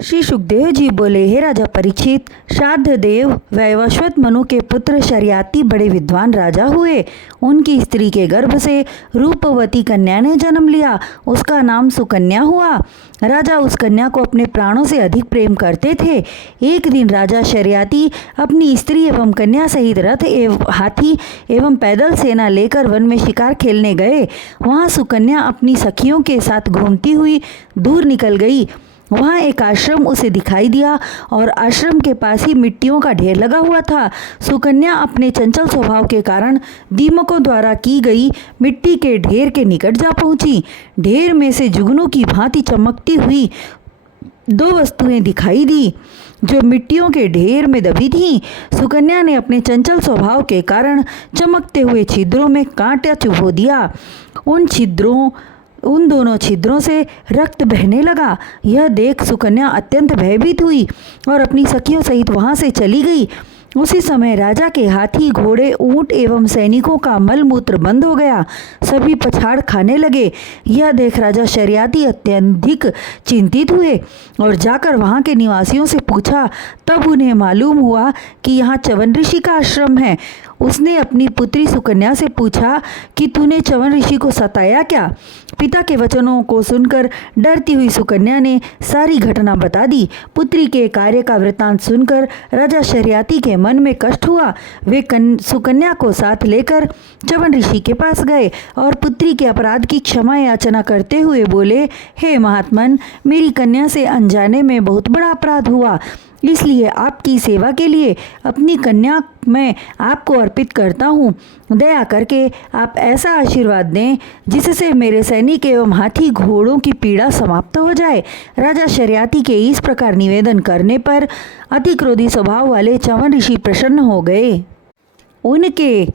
श्री सुखदेव जी बोले, हे राजा परीक्षित, श्राद्ध देव वैवस्वत मनु के पुत्र शर्याती बड़े विद्वान राजा हुए। उनकी स्त्री के गर्भ से रूपवती कन्या ने जन्म लिया। उसका नाम सुकन्या हुआ। राजा उस कन्या को अपने प्राणों से अधिक प्रेम करते थे। एक दिन राजा शर्याती अपनी स्त्री एवं कन्या सहित रथ एवं हाथी एवं पैदल सेना लेकर वन में शिकार खेलने गए। वहाँ सुकन्या अपनी सखियों के साथ घूमती हुई दूर निकल गई। वहाँ एक आश्रम उसे दिखाई दिया और आश्रम के पास ही मिट्टियों का ढेर लगा हुआ था। सुकन्या अपने चंचल स्वभाव के कारण दीमकों द्वारा की गई मिट्टी के ढेर के निकट जा पहुँची। ढेर में से जुगनू की भांति चमकती हुई दो वस्तुएं दिखाई दी जो मिट्टियों के ढेर में दबी थीं। सुकन्या ने अपने चंचल स्वभाव के कारण चमकते हुए छिद्रों में कांटा चुभो दिया। उन दोनों छिद्रों से रक्त बहने लगा। यह देख सुकन्या अत्यंत भयभीत हुई और अपनी सखियों सहित वहां से चली गई। उसी समय राजा के हाथी, घोड़े, ऊंट एवं सैनिकों का मलमूत्र बंद हो गया। सभी पछाड़ खाने लगे। यह देख राजा शर्याती अत्यधिक चिंतित हुए और जाकर वहां के निवासियों से पूछा। तब उन्हें मालूम हुआ कि यहाँ च्यवन ऋषि का आश्रम है। उसने अपनी पुत्री सुकन्या से पूछा कि तूने च्यवन ऋषि को सताया क्या? पिता के वचनों को सुनकर डरती हुई सुकन्या ने सारी घटना बता दी। पुत्री के कार्य का वृत्तांत सुनकर राजा शर्याती के मन में कष्ट हुआ। वे सुकन्या को साथ लेकर च्यवन ऋषि के पास गए और पुत्री के अपराध की क्षमा याचना करते हुए बोले, हे महात्मन, मेरी कन्या से अनजाने में बहुत बड़ा अपराध हुआ, इसलिए आपकी सेवा के लिए अपनी कन्या मैं आपको अर्पित करता हूँ। दया करके आप ऐसा आशीर्वाद दें जिससे मेरे सैनिक एवं हाथी घोड़ों की पीड़ा समाप्त हो जाए। राजा शर्याती के इस प्रकार निवेदन करने पर अति क्रोधी स्वभाव वाले च्यवन ऋषि प्रसन्न हो गए। उनके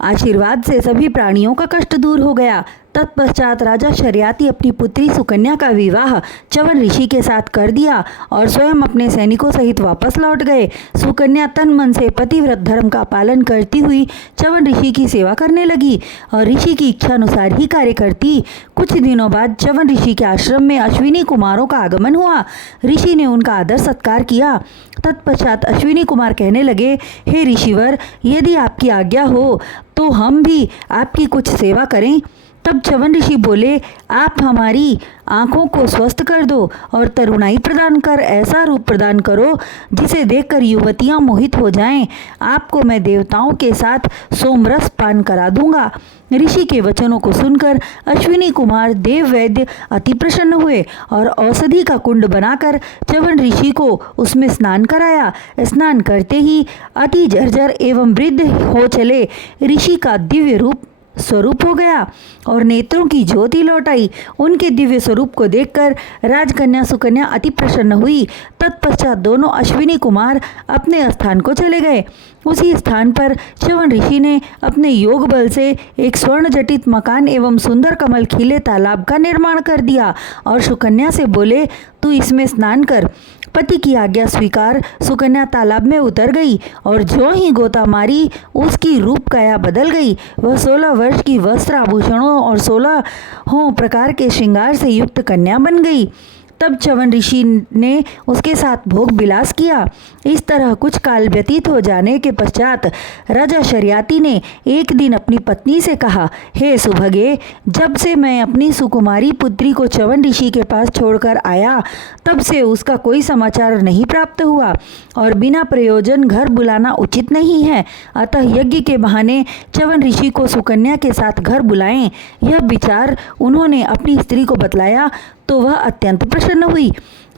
आशीर्वाद से सभी प्राणियों का कष्ट दूर हो गया। तत्पश्चात राजा शर्याती अपनी पुत्री सुकन्या का विवाह च्यवन ऋषि के साथ कर दिया और स्वयं अपने सैनिकों सहित वापस लौट गए। सुकन्या तन मन से पतिव्रत धर्म का पालन करती हुई च्यवन ऋषि की सेवा करने लगी और ऋषि की इच्छा अनुसार ही कार्य करती। कुछ दिनों बाद च्यवन ऋषि के आश्रम में अश्विनी कुमारों का आगमन हुआ। ऋषि ने उनका आदर सत्कार किया। तत्पश्चात अश्विनी कुमार कहने लगे, हे ऋषिवर, यदि आपकी आज्ञा हो तो हम भी आपकी कुछ सेवा करें। तब च्यवन ऋषि बोले, आप हमारी आँखों को स्वस्थ कर दो और तरुणाई प्रदान कर ऐसा रूप प्रदान करो जिसे देखकर युवतियाँ मोहित हो जाएं। आपको मैं देवताओं के साथ सोमरस पान करा दूंगा। ऋषि के वचनों को सुनकर अश्विनी कुमार देव वैद्य अति प्रसन्न हुए और औषधि का कुंड बनाकर च्यवन ऋषि को उसमें स्नान कराया। स्नान करते ही अति जर्जर एवं वृद्ध हो चले ऋषि का दिव्य रूप स्वरूप हो गया और नेत्रों की ज्योति लौट आई। उनके दिव्य स्वरूप को देखकर राजकन्या सुकन्या अति प्रसन्न हुई। तत्पश्चात दोनों अश्विनी कुमार अपने स्थान को चले गए। उसी स्थान पर च्यवन ऋषि ने अपने योग बल से एक स्वर्ण जटित मकान एवं सुंदर कमल खिले तालाब का निर्माण कर दिया और सुकन्या से बोले, तू इसमें स्नान कर। पति की आज्ञा स्वीकार सुकन्या तालाब में उतर गई और जो ही गोता मारी उसकी रूप काया बदल गई। वह 16 वर्ष की वस्त्र आभूषणों और 16 प्रकार के श्रृंगार से युक्त कन्या बन गई। तब च्यवन ऋषि ने उसके साथ भोग विलास किया। इस तरह कुछ काल व्यतीत हो जाने के पश्चात राजा शर्याती ने एक दिन अपनी पत्नी से कहा, हे सुभगे, जब से मैं अपनी सुकुमारी पुत्री को च्यवन ऋषि के पास छोड़कर आया तब से उसका कोई समाचार नहीं प्राप्त हुआ और बिना प्रयोजन घर बुलाना उचित नहीं है। अतः यज्ञ के बहाने च्यवन ऋषि को सुकन्या के साथ घर बुलाएं। यह विचार उन्होंने अपनी स्त्री को बतलाया तो वह अत्यंत प्रसन्न हुई।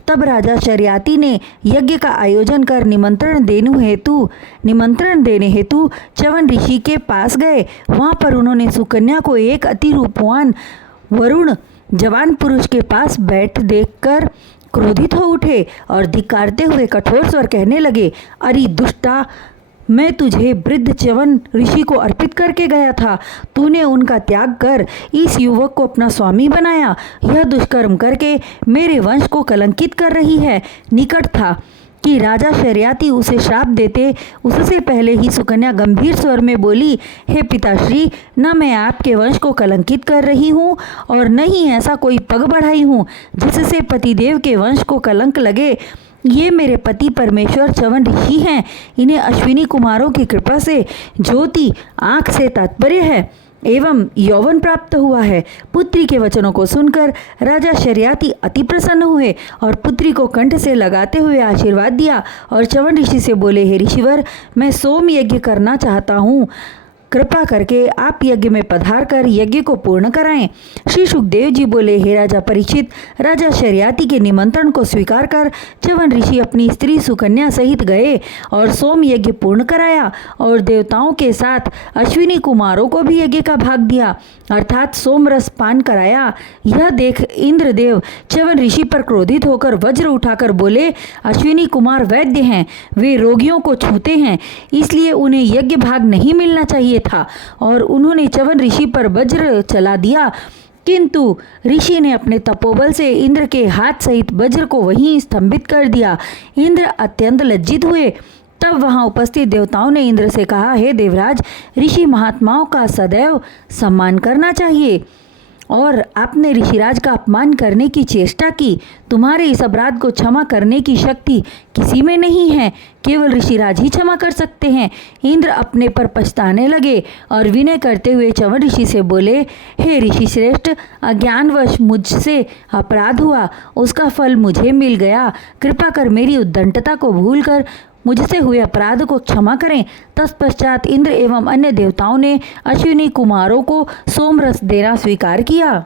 तब राजा शर्याती ने यज्ञ का आयोजन कर निमंत्रण देने हेतु च्यवन ऋषि के पास गए। वहां पर उन्होंने सुकन्या को एक अति रूपवान वरुण जवान पुरुष के पास बैठ देखकर क्रोधित हो उठे और धिक्कारते हुए कठोर स्वर कहने लगे, अरे दुष्टा, मैं तुझे वृद्ध च्यवन ऋषि को अर्पित करके गया था। तूने उनका त्याग कर इस युवक को अपना स्वामी बनाया। यह दुष्कर्म करके मेरे वंश को कलंकित कर रही है। निकट था कि राजा शर्याती उसे श्राप देते, उससे पहले ही सुकन्या गंभीर स्वर में बोली, हे पिताश्री, न मैं आपके वंश को कलंकित कर रही हूँ और न ही ऐसा कोई पग बढ़ाई हूँ जिससे पतिदेव के वंश को कलंक लगे। ये मेरे पति परमेश्वर च्यवन ऋषि हैं। इन्हें अश्विनी कुमारों की कृपा से ज्योति, आँख से तात्पर्य है एवं यौवन प्राप्त हुआ है। पुत्री के वचनों को सुनकर राजा शर्याती अति प्रसन्न हुए और पुत्री को कंठ से लगाते हुए आशीर्वाद दिया और च्यवन ऋषि से बोले, हे ऋषिवर, मैं सोम यज्ञ करना चाहता हूँ, कृपा करके आप यज्ञ में पधार कर यज्ञ को पूर्ण कराएं। श्री सुखदेव जी बोले, हे राजा परीक्षित, राजा शर्याती के निमंत्रण को स्वीकार कर च्यवन ऋषि अपनी स्त्री सुकन्या सहित गए और सोम यज्ञ पूर्ण कराया और देवताओं के साथ अश्विनी कुमारों को भी यज्ञ का भाग दिया, अर्थात सोम रस पान कराया। यह देख इंद्रदेव च्यवन ऋषि पर क्रोधित होकर वज्र उठाकर बोले, अश्विनी कुमार वैद्य हैं, वे रोगियों को छूते हैं, इसलिए उन्हें यज्ञ भाग नहीं मिलना चाहिए था और उन्होंने च्यवन ऋषि पर वज्र चला दिया। किंतु ऋषि ने अपने तपोबल से इंद्र के हाथ सहित वज्र को वहीं स्तंभित कर दिया। इंद्र अत्यंत लज्जित हुए। तब वहां उपस्थित देवताओं ने इंद्र से कहा, हे देवराज, ऋषि महात्माओं का सदैव सम्मान करना चाहिए और आपने ऋषिराज का अपमान करने की चेष्टा की। तुम्हारे इस अपराध को क्षमा करने की शक्ति किसी में नहीं है, केवल ऋषिराज ही क्षमा कर सकते हैं। इंद्र अपने पर पछताने लगे और विनय करते हुए च्यवन ऋषि से बोले, हे ऋषि श्रेष्ठ, अज्ञानवश मुझसे अपराध हुआ, उसका फल मुझे मिल गया। कृपा कर मेरी उद्दंडता को भूलकर मुझसे हुए अपराध को क्षमा करें। तत्पश्चात इंद्र एवं अन्य देवताओं ने अश्विनी कुमारों को सोमरस देना स्वीकार किया।